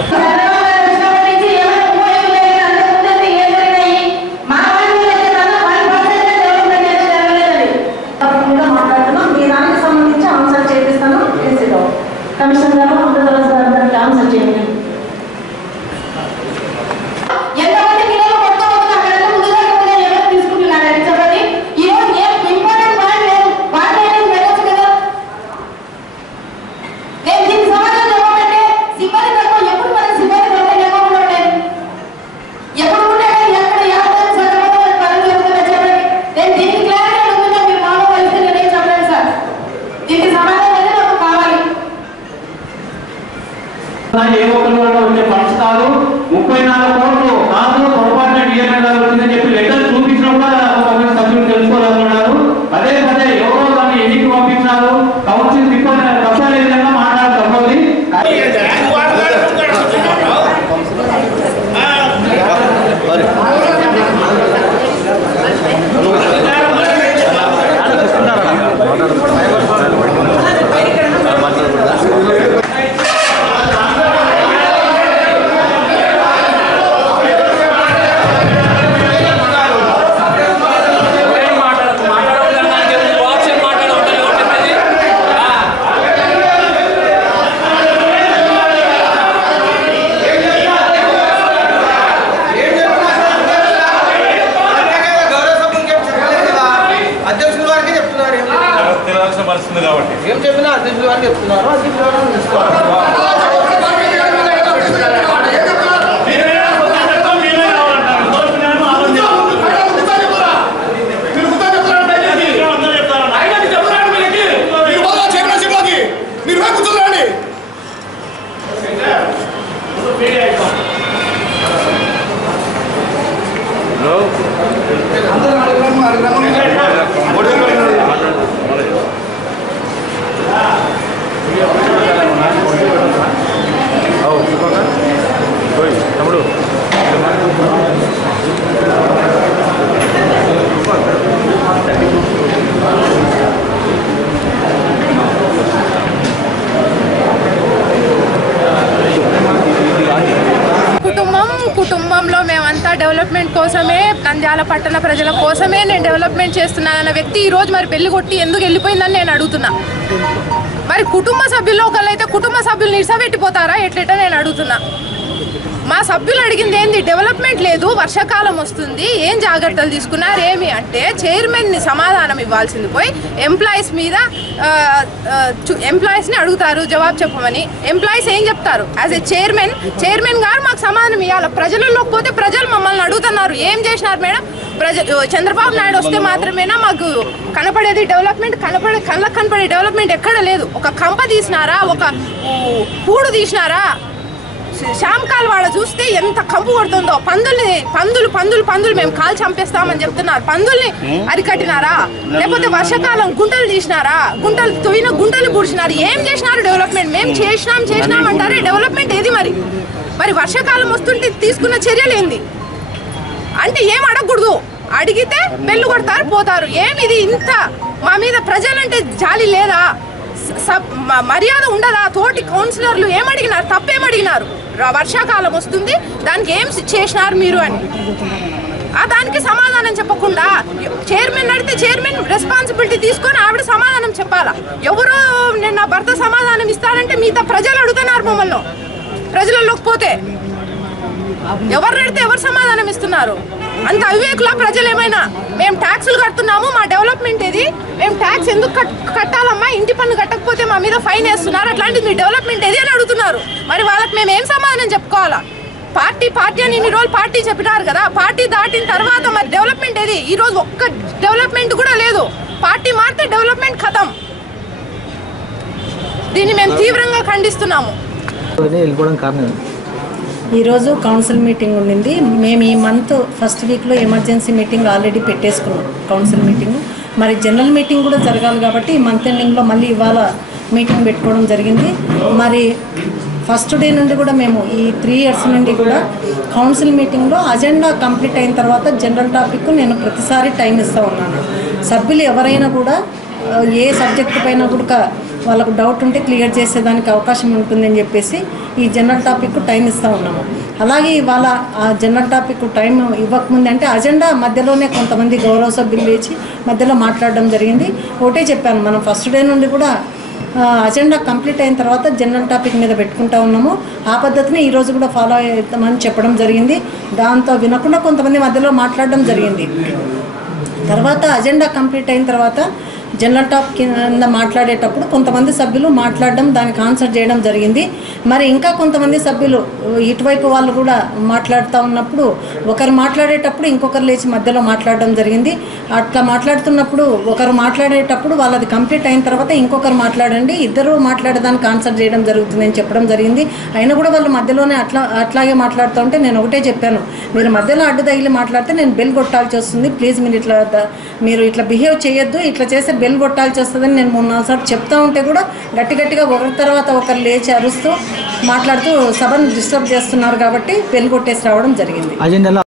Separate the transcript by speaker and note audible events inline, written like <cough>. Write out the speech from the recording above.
Speaker 1: Yeah. <laughs> వారికి చెప్తున్నారు. అధ్యక్షుల వారిని తీసుకోవాలి
Speaker 2: తమ్ముడు
Speaker 3: కుటుంబం కుటుంబంలో మేమంతా డెవలప్మెంట్ కోసమే మన పట్టణ ప్రజల కోసమే నేను డెవలప్మెంట్ చేస్తున్నానన్న వ్యక్తి ఈరోజు మరి పెళ్ళి కొట్టి ఎందుకు వెళ్ళిపోయిందని నేను అడుగుతున్నా. మరి కుటుంబ సభ్యుల్లో ఒకళ్ళైతే కుటుంబ సభ్యులు నిరసపెట్టిపోతారా ఎట్లెట నేను అడుగుతున్నా. మా సభ్యులు అడిగింది ఏంది? డెవలప్మెంట్ లేదు వర్షాకాలం వస్తుంది ఏం జాగ్రత్తలు తీసుకున్నారు ఏమి? అంటే చైర్మన్ని సమాధానం ఇవ్వాల్సింది పోయి ఎంప్లాయీస్ మీద ఎంప్లాయీస్ని అడుగుతారు జవాబు చెప్పమని. ఎంప్లాయీస్ ఏం చెప్తారు? యాజ్ ఎ చైర్మన్ చైర్మన్ గారు మాకు సమాధానం ఇవ్వాలి ప్రజలలోకి పోతే ప్రజలు మమ్మల్ని అడుగుతున్నారు. ఏం చేసినారు మేడం? ప్రజ చంద్రబాబు నాయుడు వస్తే మాత్రమేనా? మాకు కనపడేది డెవలప్మెంట్ కనపడే కళ్ళకు కనపడే డెవలప్మెంట్ ఎక్కడ లేదు. ఒక కంప తీసినారా? ఒక పూడు తీసినారా? శ్యామ్ వాడ చూస్తే ఎంత కంపు కొడుతుందో. పందుల్ని పందులు పందులు పందులు మేము కాలు చంపేస్తామని చెప్తున్నారు. పందుల్ని అరికట్టినారా? లేకపోతే వర్షాకాలం గుంటలు తీసినారా? గుంటలు తొయిన గుంటలు పూడ్చినారు. ఏం చేసినారు డెవలప్మెంట్? మేము చేసినాం చేసినాం అంటారే డెవలప్మెంట్ ఏది మరి? మరి వర్షాకాలం వస్తుంటే తీసుకున్న చర్యలు ఏంది? అంటే ఏం అడగకూడదు. అడిగితే బెల్లు కొడతారు పోతారు. ఏమిది ఇంత మా మీద ప్రజలంటే జాలి లేదా? మర్యాద ఉండదా? తోటి కౌన్సిలర్లు ఏం అడిగినారు అడిగినారు వర్షాకాలం వస్తుంది దానికి ఏం చేసినారు మీరు అని. ఆ దానికి సమాధానం చెప్పకుండా చైర్మన్ అడిగితే చైర్మన్ రెస్పాన్సిబిలిటీ తీసుకొని ఆవిడ సమాధానం చెప్పాలా? ఎవరో నేను నా భర్త సమాధానం ఇస్తారంటే మిగతా ప్రజలు అడుగుతున్నారు మమ్మల్ని. ప్రజలలోకి పోతే. ఎవరు నడితే ఎవరు సమాధానం ఇస్తున్నారు? అంత అవివేకులా ప్రజలు ఏమైనా మేము ట్యాక్సులు కడుతున్నాము మా డెవలప్మెంట్ ఇది మేము ట్యాక్స్ ఎందుకు కట్- కట్టాలమ్మా? ఇంటి పన్ను కట్టకపోతే మా మీద ఫైన్ వేస్తున్నారు. అట్లాంటిది మీ డెవలప్మెంట్ ఏది అని అడుగుతున్నారు. మరి వాళ్ళకి మేము ఏం సమాధానం చెప్పుకోవాలా? పార్టీ పార్టీ అని ఇన్ని రోజులు పార్టీ చెప్పినారు కదా పార్టీ దాటిన తర్వాత మరి డెవలప్మెంట్ ఏది? ఈ రోజు ఒక్క డెవలప్మెంట్ కూడా లేదు. పార్టీ మారితే డెవలప్మెంట్ కథం. దీన్ని మేము తీవ్రంగా ఖండిస్తున్నాము.
Speaker 4: వెళ్ళిపోవడం కారణం.
Speaker 5: ఈరోజు కౌన్సిల్ మీటింగ్ ఉండింది. మేము ఈ మంత్ ఫస్ట్ వీక్లో ఎమర్జెన్సీ మీటింగ్ ఆల్రెడీ పెట్టేసుకున్నాం కౌన్సిల్ మీటింగ్ మరి జనరల్ మీటింగ్ కూడా జరగాలి కాబట్టి ఈ మంత్ ఎండింగ్లో మళ్ళీ ఇవాళ మీటింగ్ పెట్టుకోవడం జరిగింది. మరి ఫస్ట్ డే నుండి కూడా మేము ఈ త్రీ ఇయర్స్ నుండి కూడా కౌన్సిల్ మీటింగ్లో అజెండా కంప్లీట్ అయిన తర్వాత జనరల్ టాపిక్ నేను ప్రతిసారి టైం ఇస్తూ ఉన్నాను. సభ్యులు ఎవరైనా కూడా ఏ సబ్జెక్టు పైన కూడా వాళ్ళకు డౌట్ ఉంటే క్లియర్ చేసేదానికి అవకాశం ఉంటుందని చెప్పేసి ఈ జనరల్ టాపిక్ టైం ఇస్తూ ఉన్నాము. అలాగే ఇవాళ ఆ జనరల్ టాపిక్ టైం ఇవ్వకముందంటే అంటే అజెండా మధ్యలోనే కొంతమంది గౌరవ సభ్యులు లేచి మధ్యలో మాట్లాడడం జరిగింది. ఒకటే చెప్పాను మనం ఫస్ట్ డే నుండి కూడా అజెండా కంప్లీట్ అయిన తర్వాత జనరల్ టాపిక్ మీద పెట్టుకుంటా ఉన్నాము. ఆ పద్ధతిని ఈరోజు కూడా ఫాలో అవుతామని చెప్పడం జరిగింది. దాంతో వినకుండా కొంతమంది మధ్యలో మాట్లాడడం జరిగింది. తర్వాత అజెండా కంప్లీట్ అయిన తర్వాత జనరల్ టాప్ కింద మాట్లాడేటప్పుడు కొంతమంది సభ్యులు మాట్లాడడం దానికి ఆన్సర్ చేయడం జరిగింది. మరి ఇంకా కొంతమంది సభ్యులు ఇటువైపు వాళ్ళు కూడా మాట్లాడుతూ ఉన్నప్పుడు ఒకరు మాట్లాడేటప్పుడు ఇంకొకరు లేచి మధ్యలో మాట్లాడడం జరిగింది. అట్లా మాట్లాడుతున్నప్పుడు ఒకరు మాట్లాడేటప్పుడు వాళ్ళది కంప్లీట్ అయిన తర్వాత ఇంకొకరు మాట్లాడండి ఇద్దరు మాట్లాడడానికి ఆన్సర్ చేయడం జరుగుతుందని చెప్పడం జరిగింది. అయినా కూడా వాళ్ళు మధ్యలోనే అట్లా అట్లాగే మాట్లాడుతూ ఉంటే నేను ఒకటే చెప్పాను. మీరు మధ్యలో అడ్డు తగిలి మాట్లాడితే నేను బెల్ కొట్టాల్సి వస్తుంది. ప్లీజ్ మీరు ఇట్లా మీరు ఇట్లా బిహేవ్ చేయొద్దు ఇట్లా చేస్తే బెల్ కొట్టాల్సి వస్తుందని నేను మూడు నాలుగు సార్లు చెప్తా ఉంటే కూడా గట్టి గట్టిగా ఒకరి తర్వాత ఒకరు లేచి అరుస్తూ మాట్లాడుతూ సభను డిస్టర్బ్ చేస్తున్నారు కాబట్టి బెల్ కొట్టేసి రావడం జరిగింది.